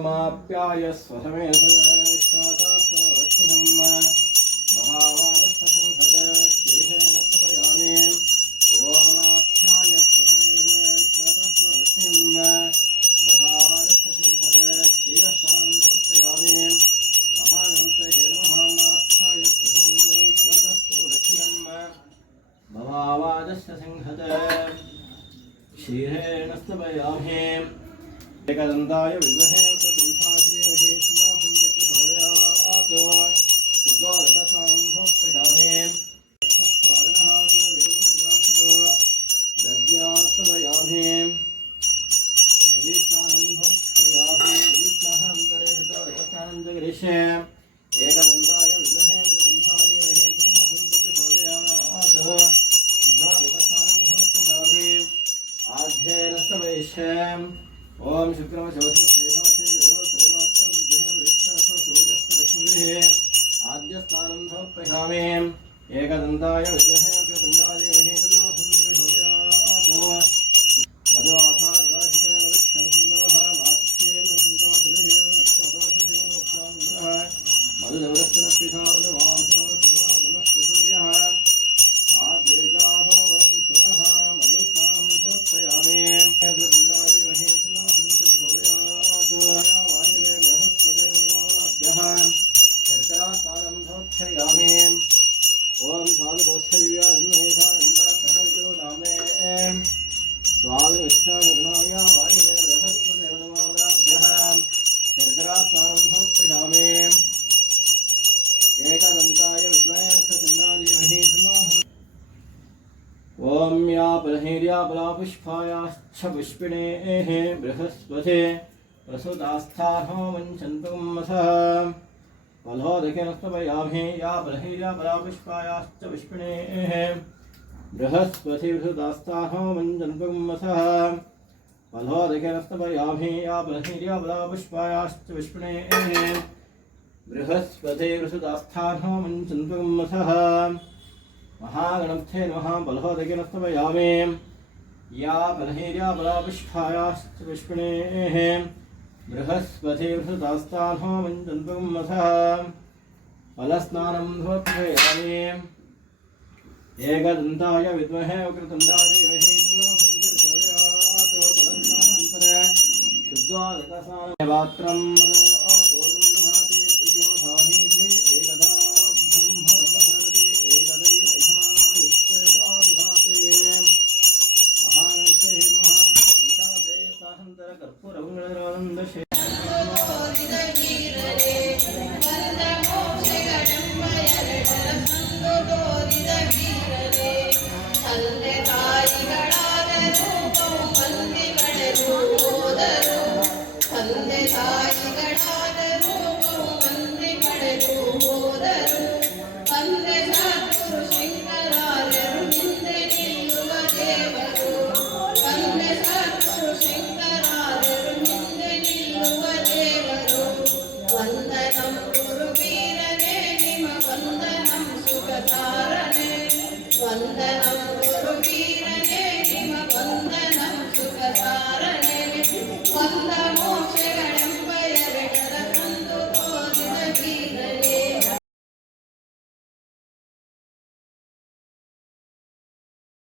ओमाप्याय स्वसमेत विश्वातास्वश्निहं महावादसंहत क्षीरेण तपयामि ओमाप्याय स्वसमेत विश्वातास्वश्निहं महावादसंहत क्षीरस्नानं समर्पयामि महागणपतये महामाप्याय स्वसमेत विश्वातास्वश्निहं महावादसंहत क्षीरेण तपयामि एकदन्ताय विद्महे वक्रतुण्डाय धीमहि तन्नो प्रचोदयात् शुद्धोदकस्नानं दध्यात्मयामि दधिस्नानं दधिस्नाहान्तरे हृतस्नानं जगरिष्ये एकदन्ताय विद्महे वक्रतुण्डाय धीमहि तन्नो प्रचोदयात् शुद्धोदकस्नानं आध्येन स्तवैष्ये ओम शुक्रम आद्य स्नानं समर्पयामि एकदन्ताय विद्महे वक्रतुण्डाय धीमहि तन्नो मधुवाथार्दाशिते मधुक्षणसुन्दरः माध्येन सुन्दरः मधुदेवरत्नपिता मधुवासोरसमागमस्तु सूर्यः आदीर्घाभवन् सुनः मधुस्नानं समर्पयामि वक्रतुण्डाय धीमहि तन्नो वायवे बृहस्पते मधुमावलाभ्यः शर्करास्नानं समर्पयामि ओम स्वादुपोष्य दिव्याधन्येषानन्दासहवितो नाम्ने स्वादुमिच्छाकरुणाय वायवे बृहस्पते मधुमावलाभ्यः शर्करास्नानं समर्पयामि एकदन्ताय विद्महे वक्रतुण्डाय धीमहि तन्नो ओम या बलहीर्याबलापुष्पायाश्च पुष्पिणेः बृहस्पते प्रसुतास्थानो वञ्चन्तुमसः फलोदकेनस्तवयामि या बलहीर्याबलापुष्पायाश्च पुष्पिणेः बृहस्पते प्रसुतास्थानो वञ्चन्तुमसः फलोदकेनस्तवयामि या बलहीर्याबलापुष्पायाश्च पुष्पिणेः बृहस्पते प्रसुतास्थानो वञ्चन्तुमसः महागणपते नमः बलहोदकेनस्तवयामि या बलहीर्याबलापुष्पायाश्च पुष्पिणेः बृहस्पते प्रसुतास्थानो वञ्चन्तुमसः फलस्नानं समर्पयामि एकदन्ताय विद्महे वक्रतुण्डाय धीमहि तन्नो प्रचोदयात् फलस्नानान्तरे शुद्धोदकस्नानं पात्रं पूर्णं दधाति यो साहीते एकदा ब्रह्मणपहरति एकदैव यजमानायुक्ते दधाति महागणपते नमः पंचादे साहन्तर कर्पूरमङ्गलरानन्दशे ो